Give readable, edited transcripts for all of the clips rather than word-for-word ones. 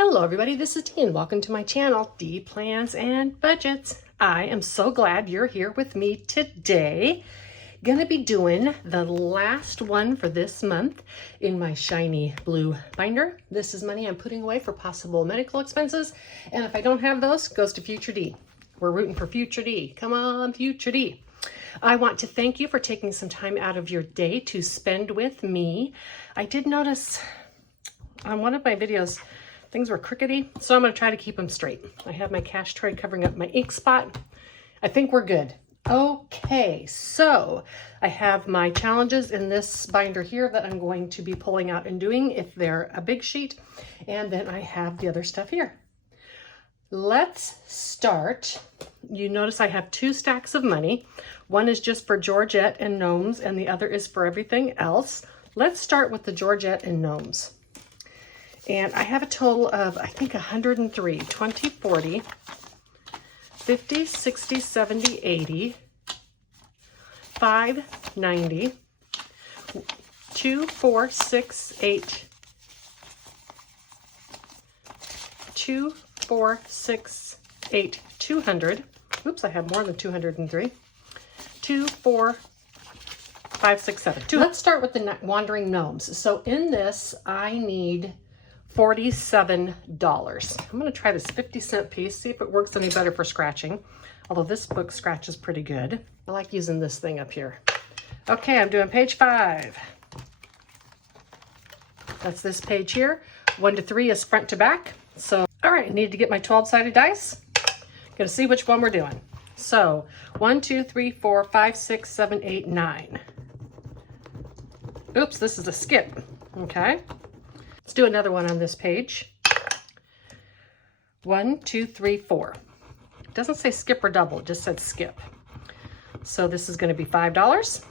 Hello everybody, this is Dee and welcome to my channel, Dee Plans and Budgets. I am so glad you're here with me today. Gonna be doing the last one for this month in my shiny blue binder. This is money I'm putting away for possible medical expenses, and if I don't have those, goes to future Dee. We're rooting for future Dee. Come on, future Dee. I want to thank you for taking some time out of your day to spend with me. I did notice on one of my videos, things were crookedy, so I'm going to try to keep them straight. I have my cash tray covering up my ink spot. I think we're good. Okay, so I have my challenges in this binder here that I'm going to be pulling out and doing if they're a big sheet, and then I have the other stuff here. Let's start. You notice I have two stacks of money. One is just for Georgette and gnomes, and the other is for everything else. Let's start with the Georgette and gnomes. And I have a total of, I think, 103, 20, 40, 50, 60, 70, 80, 5, 90, 2, 4, 6, 8, 2, 4, 6, 8, 200. Oops, I have more than 203. 2, 4, 5, 6, 7. Let's start with the wandering gnomes. So in this, I need $47. I'm going to try this 50-cent piece, see if it works any better for scratching. Although this book scratches pretty good. I like using this thing up here. Okay, I'm doing page 5. That's this page here. 1 to 3 is front to back. So, all right, I need to get my 12-sided dice. Gonna see which one we're doing. So, 1, 2, 3, 4, 5, 6, 7, 8, 9. Oops, this is a skip. Okay. Let's do another one on this page. 1, 2, 3, 4. It doesn't say skip or double, it just said skip. So this is going to be $5.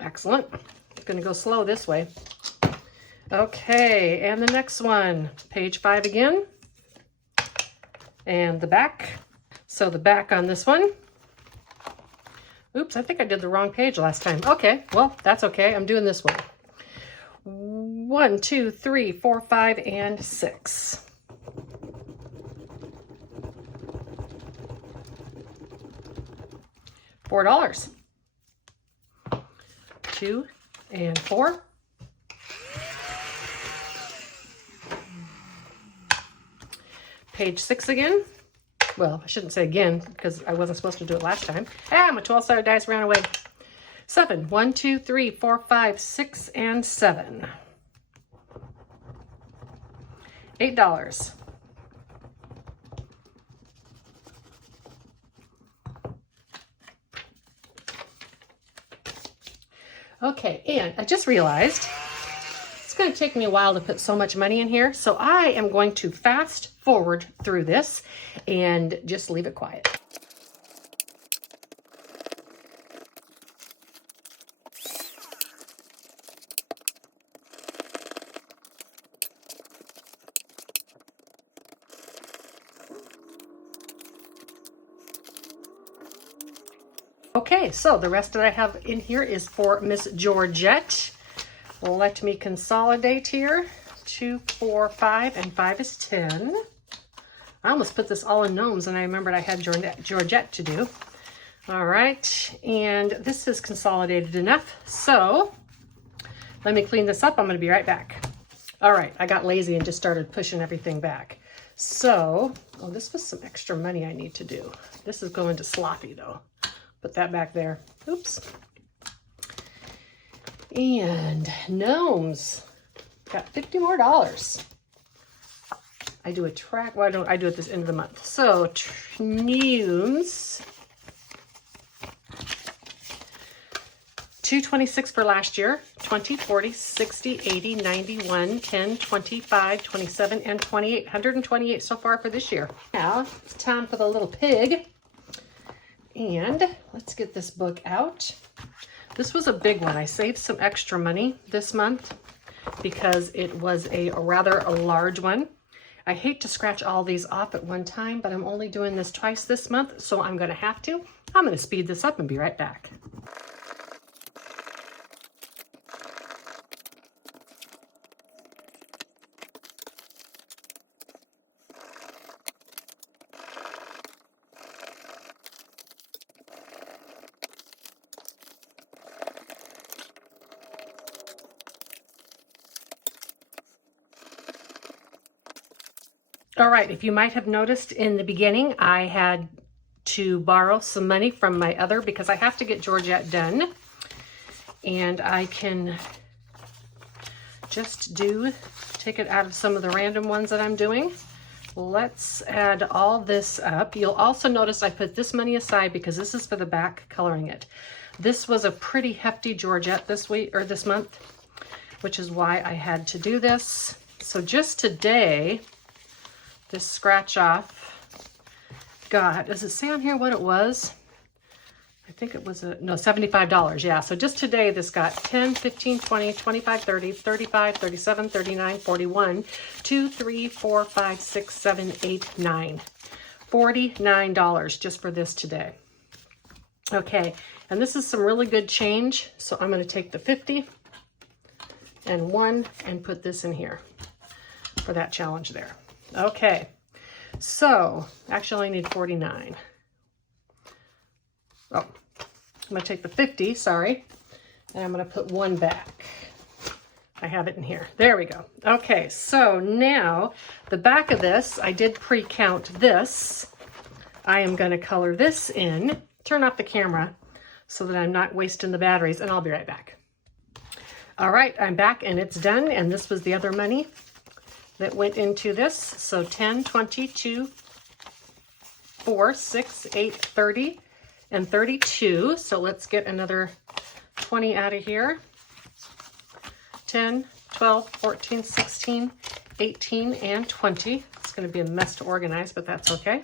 Excellent. It's going to go slow this way. Okay, and the next one, page 5 again. And the back. So the back on this one. Oops, I think I did the wrong page last time. Okay, well, that's okay. I'm doing this one. 1, 2, 3, 4, 5, and 6. $4. 2 and 4. Page 6 again. Well, I shouldn't say again because I wasn't supposed to do it last time. Ah, my 12-sided dice ran away. 7. 1, 2, 3, 4, 5, 6, and 7. $8. Okay, and I just realized it's going to take me a while to put so much money in here, so I am going to fast forward through this and just leave it quiet. Okay, so the rest that I have in here is for Miss Georgette. Let me consolidate here. 2, 4, 5, and 5 is 10. I almost put this all in gnomes, and I remembered I had Georgette to do. All right, and this is consolidated enough. So let me clean this up. I'm going to be right back. All right, I got lazy and just started pushing everything back. So, oh, this was some extra money I need to do. This is going to sloppy, though. Put that back there. Oops. And gnomes. Got $50 more. I do a track. Why don't I do it this end of the month? So gnomes. $226 for last year. 20, 40, 60, 80, 91, 10, 25, 27, and 28. 128 so far for this year. Now it's time for the little pig. And let's get this book out. This was a big one. I saved some extra money this month because it was a rather large one. I hate to scratch all these off at one time, but I'm only doing this twice this month, so I'm going to have to. I'm going to speed this up and be right back. All right, if you might have noticed in the beginning, I had to borrow some money from my other because I have to get Georgette done. And I can just take it out of some of the random ones that I'm doing. Let's add all this up. You'll also notice I put this money aside because this is for the back coloring it. This was a pretty hefty Georgette this week or this month, which is why I had to do this. So just today, this scratch off got, does it say on here what it was? I think it was $75. Yeah. So just today, this got 10, 15, 20, 25, 30, 35, 37, 39, 41, 2, 3, 4, 5, 6, 7, 8, 9. $49 just for this today. Okay. And this is some really good change. So I'm going to take the 50 and 1 and put this in here for that challenge there. Okay. So actually I need 49. Oh, I'm going to take the 50, sorry, and I'm going to put 1 back. I have it in here. There we go. Okay, so now the back of this, I did pre-count this. I am going to color this in, turn off the camera so that I'm not wasting the batteries, and I'll be right back. All right, I'm back and it's done, and this was the other money that went into this. So 10, 20, 2, 4, 6, 8, 30, and 32. So let's get another 20 out of here. 10, 12, 14, 16, 18, and 20. It's going to be a mess to organize, but that's okay.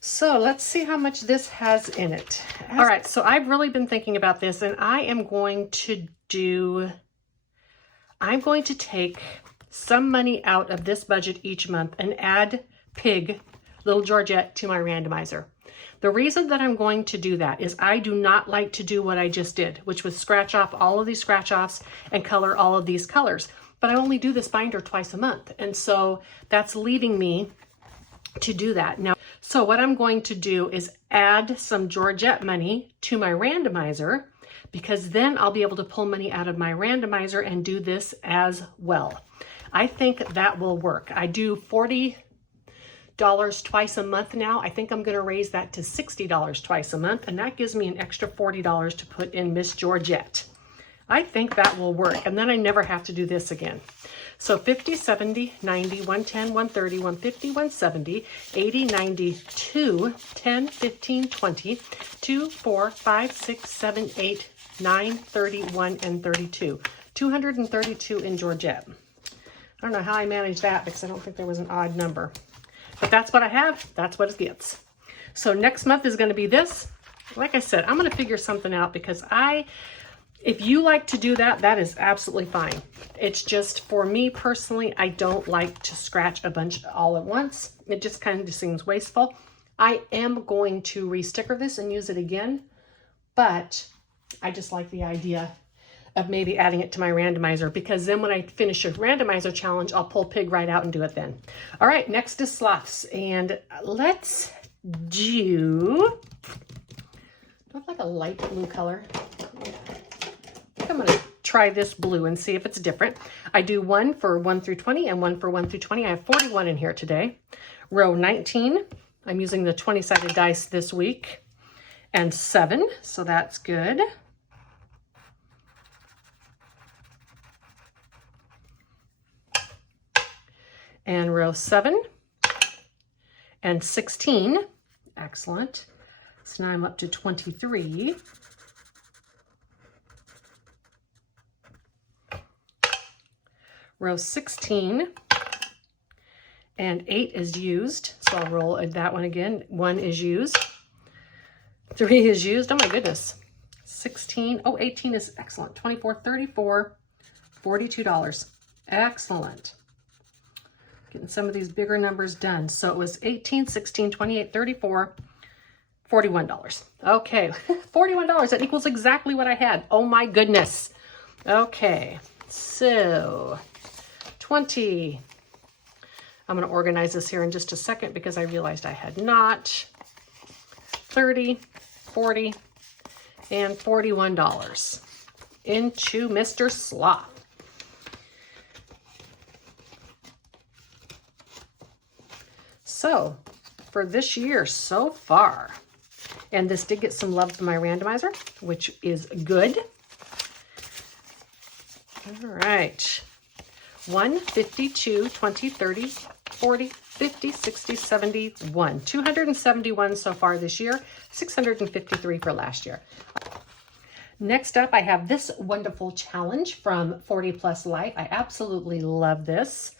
So let's see how much this has in it. All right, so I've really been thinking about this, and I'm going to take some money out of this budget each month and add Pig, Little Georgette, to my randomizer. The reason that I'm going to do that is I do not like to do what I just did, which was scratch off all of these scratch offs and color all of these colors. But I only do this binder twice a month. And so that's leaving me to do that. Now, so what I'm going to do is add some Georgette money to my randomizer, because then I'll be able to pull money out of my randomizer and do this as well. I think that will work. I do $40 twice a month now. I think I'm going to raise that to $60 twice a month, and that gives me an extra $40 to put in Miss Georgette. I think that will work, and then I never have to do this again. So 50, 70, 90, 110, 130, 150, 170, 80, 90, 2, 10, 15, 20, 2, 4, 5, 6, 7, 8, 9, 31, and 32. 232 in Georgette. I don't know how I managed that because I don't think there was an odd number. But that's what I have. That's what it gets. So next month is going to be this. Like I said, I'm going to figure something out because if you like to do that, that is absolutely fine. It's just for me personally, I don't like to scratch a bunch all at once. It just kind of seems wasteful. I am going to re-sticker this and use it again, but I just like the idea of maybe adding it to my randomizer, because then when I finish a randomizer challenge, I'll pull Pig right out and do it then. All right, next is sloths, and let's do like a light blue color. I think I'm gonna try this blue and see if it's different. I do one for 1 through 20 and one for 1 through 20. I have 41 in here today. Row 19, I'm using the 20-sided dice this week, and 7, so that's good. And row 7 and 16, excellent. So now I'm up to 23. Row 16 and 8 is used, so I'll roll that one again. 1 is used, 3 is used, oh my goodness. 16, oh, 18 is excellent. 24, 34, $42, excellent. Getting some of these bigger numbers done. So it was 18, 16, 28, 34, $41. Okay, $41, that equals exactly what I had. Oh my goodness. Okay, so 20. I'm gonna organize this here in just a second because I realized I had not. 30, 40, and $41 into Mr. Sloth. So for this year so far, and this did get some love from my randomizer, which is good. All right. 1, 52, 20, 30, 40, 50, 60, 71. 271 so far this year, 653 for last year. Next up, I have this wonderful challenge from 40 Plus Life. I absolutely love this.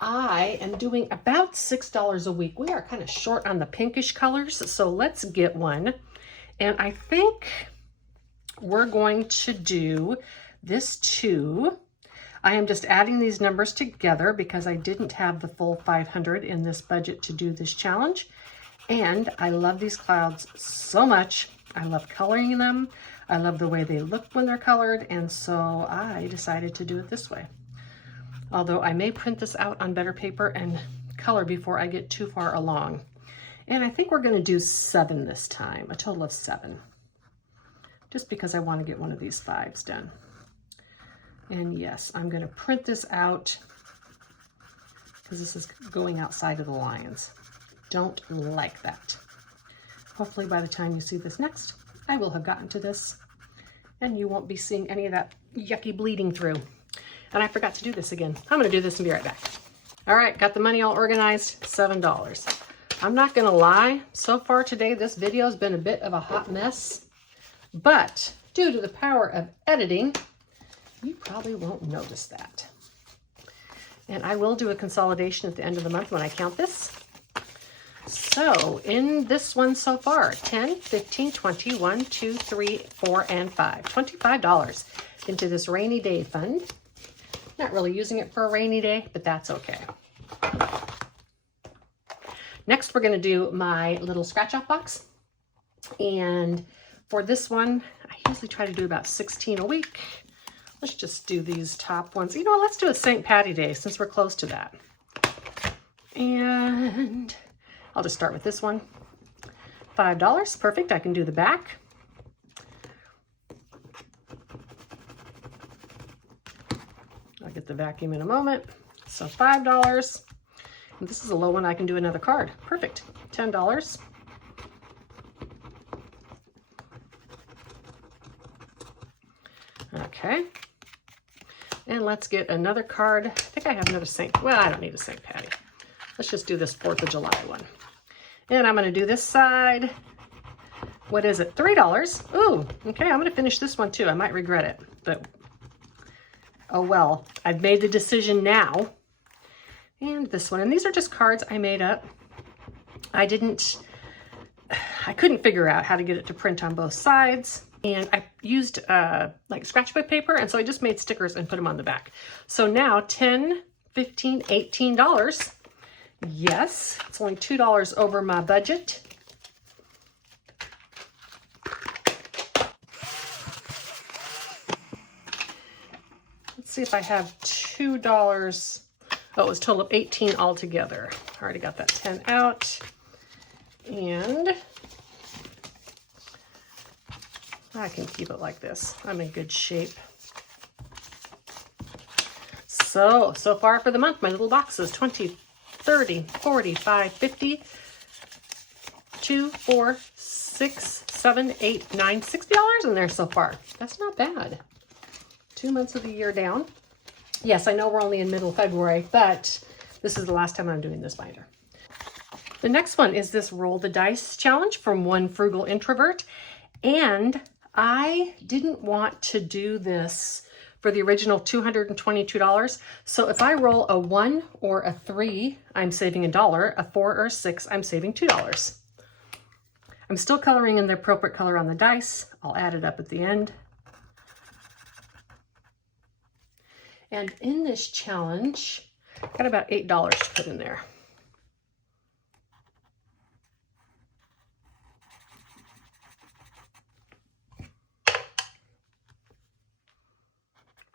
I am doing about $6 a week. We are kind of short on the pinkish colors, so let's get one. And I think we're going to do this too. I am just adding these numbers together because I didn't have the full 500 in this budget to do this challenge. And I love these clouds so much. I love coloring them. I love the way they look when they're colored. And so I decided to do it this way. Although I may print this out on better paper and color before I get too far along. And I think we're going to do 7 this time, a total of 7. Just because I want to get one of these 5s done. And yes, I'm going to print this out because this is going outside of the lines. Don't like that. Hopefully by the time you see this next, I will have gotten to this and you won't be seeing any of that yucky bleeding through. And I forgot to do this again. I'm going to do this and be right back. All right, got the money all organized, $7. I'm not going to lie, so far today this video has been a bit of a hot mess, but due to the power of editing, you probably won't notice that. And I will do a consolidation at the end of the month when I count this. So in this one so far, 10, 15, 20, 1, 2, 3, 4, and 5. $25 into this rainy day fund. Not really using it for a rainy day, but that's okay. Next, we're going to do my little scratch off box. And for this one, I usually try to do about 16 a week. Let's just do these top ones. You know what, let's do a St. Patty Day since we're close to that. And I'll just start with this one. $5, perfect. I can do the back. I'll get the vacuum in a moment. So $5. And this is a low one. I can do another card. Perfect. $10. Okay. And let's get another card. I think I have another well, I don't need a St. Patty. Let's just do this 4th of July one. And I'm going to do this side. What is it? $3. Ooh, okay. I'm going to finish this one too. I might regret it, but oh well. I've made the decision now. And this one. And these are just cards I made up. I couldn't figure out how to get it to print on both sides. And I used like scratchbook paper, and so I just made stickers and put them on the back. So now $10, $15, $18. Yes, it's only $2 over my budget. Let's see if I have $2. Oh, it was a total of 18 altogether. I already got that 10 out. And I can keep it like this. I'm in good shape. So far for the month, my little boxes, 20, 30, 45, 50, 2, 4, 6, 7, 8, 9, $60 in there so far. That's not bad. 2 months of the year down. Yes, I know we're only in middle of February, but this is the last time I'm doing this binder. The next one is this Roll the Dice challenge from One Frugal Introvert. And I didn't want to do this for the original $222. So if I roll a 1 or a 3, I'm saving $1. A 4 or a 6, I'm saving $2. I'm still coloring in the appropriate color on the dice. I'll add it up at the end. And in this challenge, got about $8 to put in there.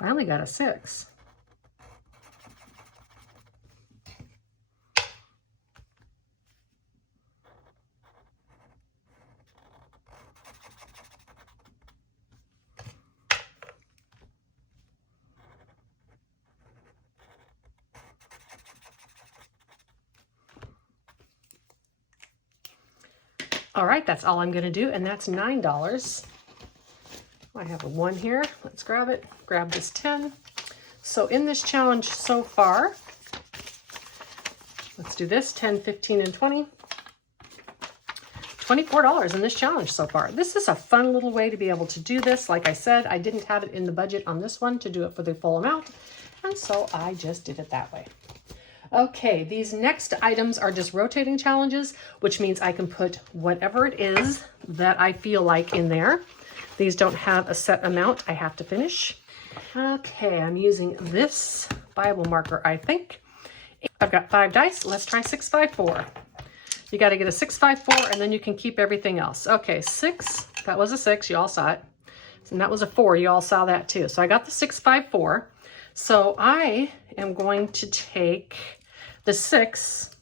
I only got a 6. All right, that's all I'm gonna do, and that's $9. I have a 1 here. Let's grab it. Grab this 10. So in this challenge so far, let's do this, 10, 15, and 20. $24 in this challenge so far. This is a fun little way to be able to do this. Like I said, I didn't have it in the budget on this one to do it for the full amount, and so I just did it that way. Okay, these next items are just rotating challenges, which means I can put whatever it is that I feel like in there. These don't have a set amount I have to finish. Okay, I'm using this Bible marker, I think. I've got 5 dice. Let's try 6, 5, 4. You got to get a 6, 5, 4, and then you can keep everything else. Okay, 6. That was a 6. You all saw it. And that was a 4. You all saw that too. So I got the 6, 5, 4. So I am going to take the 6,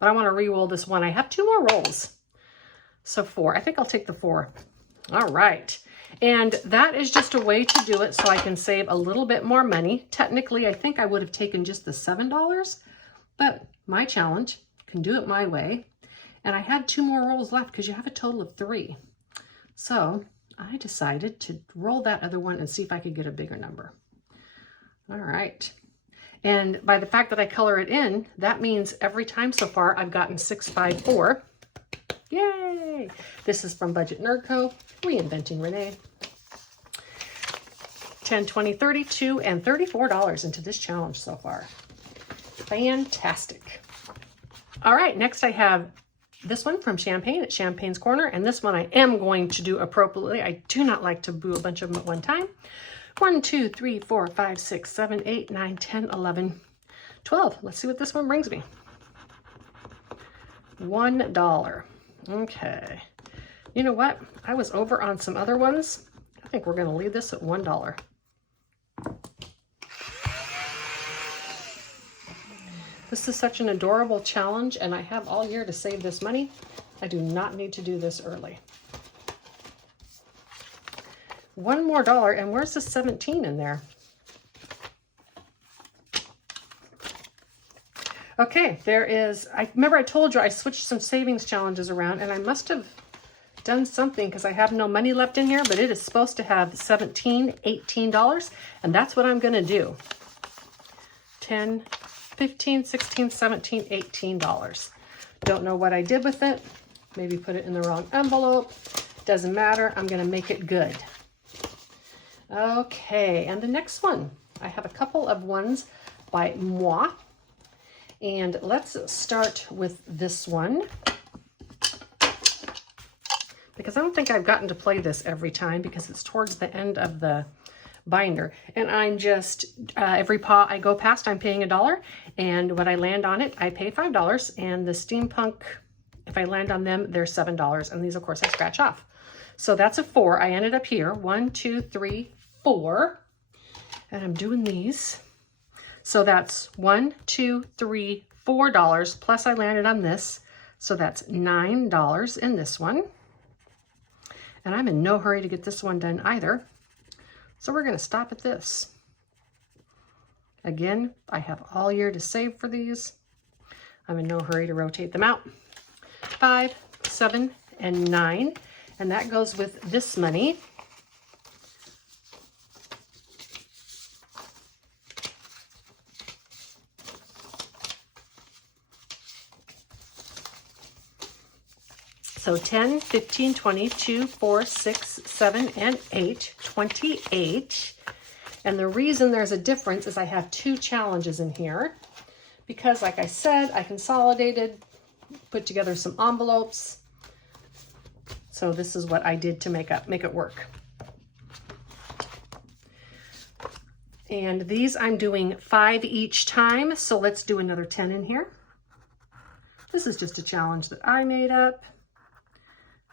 but I want to re-roll this 1. I have 2 more rolls. So 4. I think I'll take the 4. All right. And that is just a way to do it so I can save a little bit more money. Technically, I think I would have taken just the $7, but my challenge can do it my way. And I had 2 more rolls left because you have a total of 3. So I decided to roll that other one and see if I could get a bigger number. All right. And by the fact that I color it in, that means every time so far I've gotten 6, 5, 4. Yay! This is from Budget Nerd Co. Reinventing Renee. 10, 20, 32, and $34 into this challenge so far. Fantastic. All right, next I have this one from Champagne at Champagne's Corner, and this one I am going to do appropriately. I do not like to do a bunch of them at one time. 1, 2, 3, 4, 5, 6, 7, 8, 9, 10, 11, 12. Let's see what this one brings me. $1. Okay. You know what? I was over on some other ones. I think we're going to leave this at $1. This is such an adorable challenge, and I have all year to save this money. I do not need to do this early. $1 more, and where's the 17 in there? Okay, there is, I remember I told you I switched some savings challenges around, and I must have done something because I have no money left in here, but it is supposed to have $17, $18, and that's what I'm going to do. 10, 15, 16, 17, $18. Don't know what I did with it. Maybe put it in the wrong envelope. Doesn't matter. I'm going to make it good. Okay, and the next one. I have a couple of ones by Moi. And let's start with this one, because I don't think I've gotten to play this every time because it's towards the end of the binder. And I'm just, every paw I go past, I'm paying $1. And when I land on it, I pay $5. And the steampunk, if I land on them, they're $7. And these, of course, I scratch off. So that's a 4. I ended up here. 1, 2, 3, 4. And I'm doing these. So that's $1, $2, $3, $4, plus I landed on this. So that's $9 in this one. And I'm in no hurry to get this one done either. So we're going to stop at this. Again, I have all year to save for these. I'm in no hurry to rotate them out. 5, 7, and 9. And that goes with this money. So 10, 15, 20, 2, 4, 6, 7, and 8, 28. And the reason there's a difference is I have 2 challenges in here because, like I said, I consolidated, put together some envelopes. So this is what I did to make it work. And these I'm doing 5 each time. So let's do another 10 in here. This is just a challenge that I made up.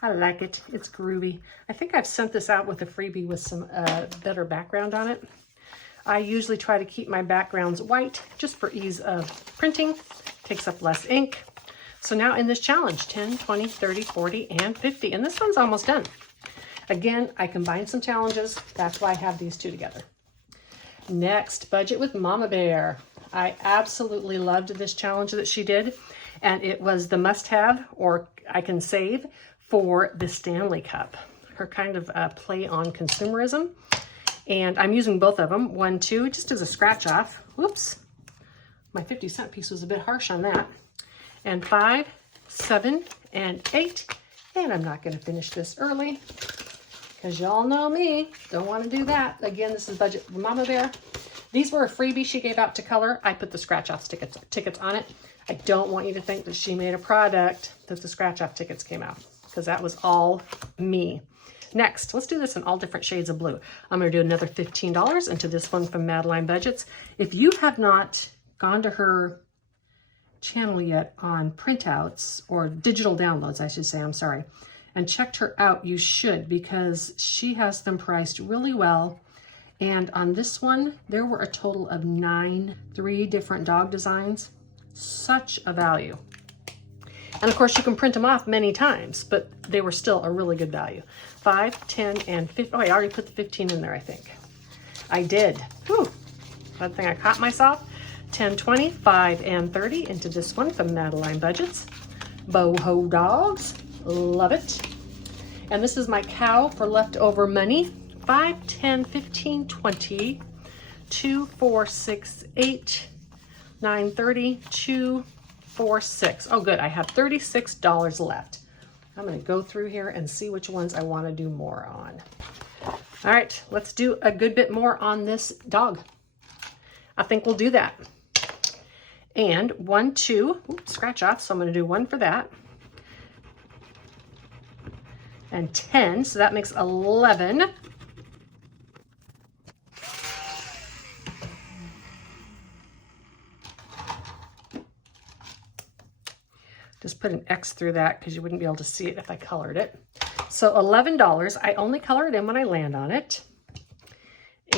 I like it. It's groovy. I think I've sent this out with a freebie with some better background on it. I usually try to keep my backgrounds white just for ease of printing. Takes up less ink. So now in this challenge, 10, 20, 30, 40, and 50. And this one's almost done. Again, I combined some challenges. That's why I have these 2 together. Next, Budget with Mama Bear. I absolutely loved this challenge that she did. And it was the must-have, or I can save for the Stanley Cup. Her kind of play on consumerism. And I'm using both of them, 1, 2, just as a scratch off. Whoops, my 50-cent piece was a bit harsh on that. And 5, 7, and 8. And I'm not gonna finish this early because y'all know me, don't wanna do that. Again, this is Budget Mama Bear. These were a freebie she gave out to color. I put the scratch off tickets on it. I don't want you to think that she made a product that the scratch off tickets came out, because that was all me. Next, let's do this in all different shades of blue. I'm gonna do another $15 into this one from Madeline Budgets. If you have not gone to her channel yet on printouts, or digital downloads, I should say, I'm sorry, and checked her out, you should, because she has them priced really well. And on this one, there were a total of 3 different dog designs. Such a value. And of course you can print them off many times, but they were still a really good value. 5, 10, and 15. Oh, I already put the 15 in there, I think. I did. Whew. Good thing I caught myself. 10, 20, 5, and 30 into this one from Madeline Budgets. Boho dogs. Love it. And this is my cow for leftover money. 5, 10, 15, 20, 2, 4, 6, 8, 9, 30, 2, 4, 6. Oh, good. I have $36 left. I'm going to go through here and see which ones I want to do more on. All right, let's do a good bit more on this dog. I think we'll do that. And 1, 2, oops, scratch off. So I'm going to do 1 for that. And 10, so that makes 11. Just put an X through that because you wouldn't be able to see it if I colored it. So $11. I only color it in when I land on it.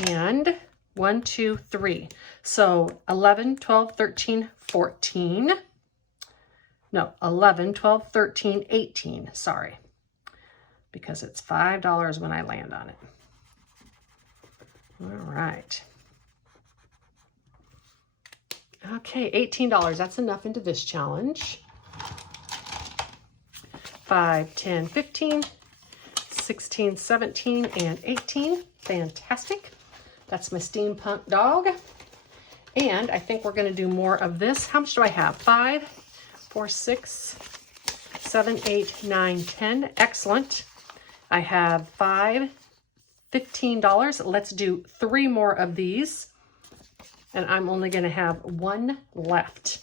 And 1, 2, 3. So 11, 12, 13, 14. No, 11, 12, 13, 18. Sorry. Because it's $5 when I land on it. All right. Okay, $18. That's enough into this challenge. 5, 10, 15, 16, 17, and 18. Fantastic. That's my steampunk dog. And I think we're going to do more of this. How much do I have? 5, 4, 6, 7, 8, 9, 10. Excellent. I have 5, $15. Let's do 3 more of these. And I'm only going to have 1 left.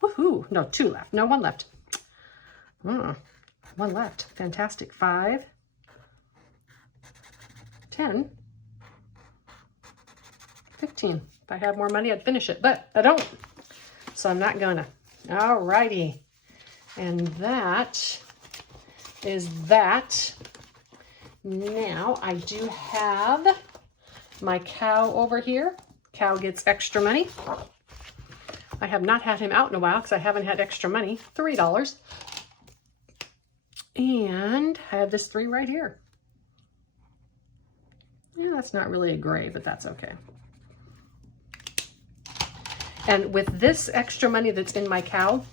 Woohoo. No, 2 left. No, 1 left. 1 left. Fantastic. 5, 10, 15. If I had more money, I'd finish it, but I don't. So I'm not gonna. All righty. And that is that. Now I do have my cow over here. Cow gets extra money. I have not had him out in a while because I haven't had extra money. $3. And I have this 3 right here. Yeah, that's not really a gray, but that's okay. And with this extra money that's in my cow,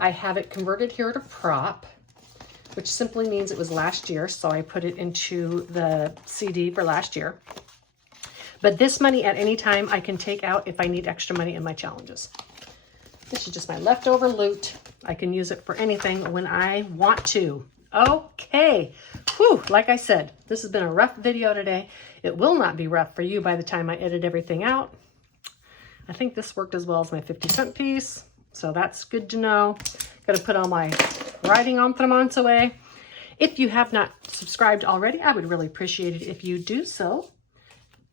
I have it converted here to prop, which simply means it was last year. So I put it into the CD for last year. But this money at any time I can take out if I need extra money in my challenges. This is just my leftover loot. I can use it for anything when I want to. Okay. Whew, like I said, this has been a rough video today. It will not be rough for you by the time I edit everything out. I think this worked as well as my 50-cent piece. So that's good to know. Got to put all my writing entrenchements away. If you have not subscribed already, I would really appreciate it if you do so.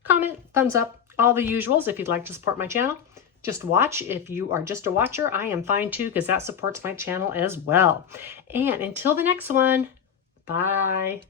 Comment, thumbs up, all the usuals if you'd like to support my channel. Just watch. If you are just a watcher, I am fine too, because that supports my channel as well. And until the next one, bye.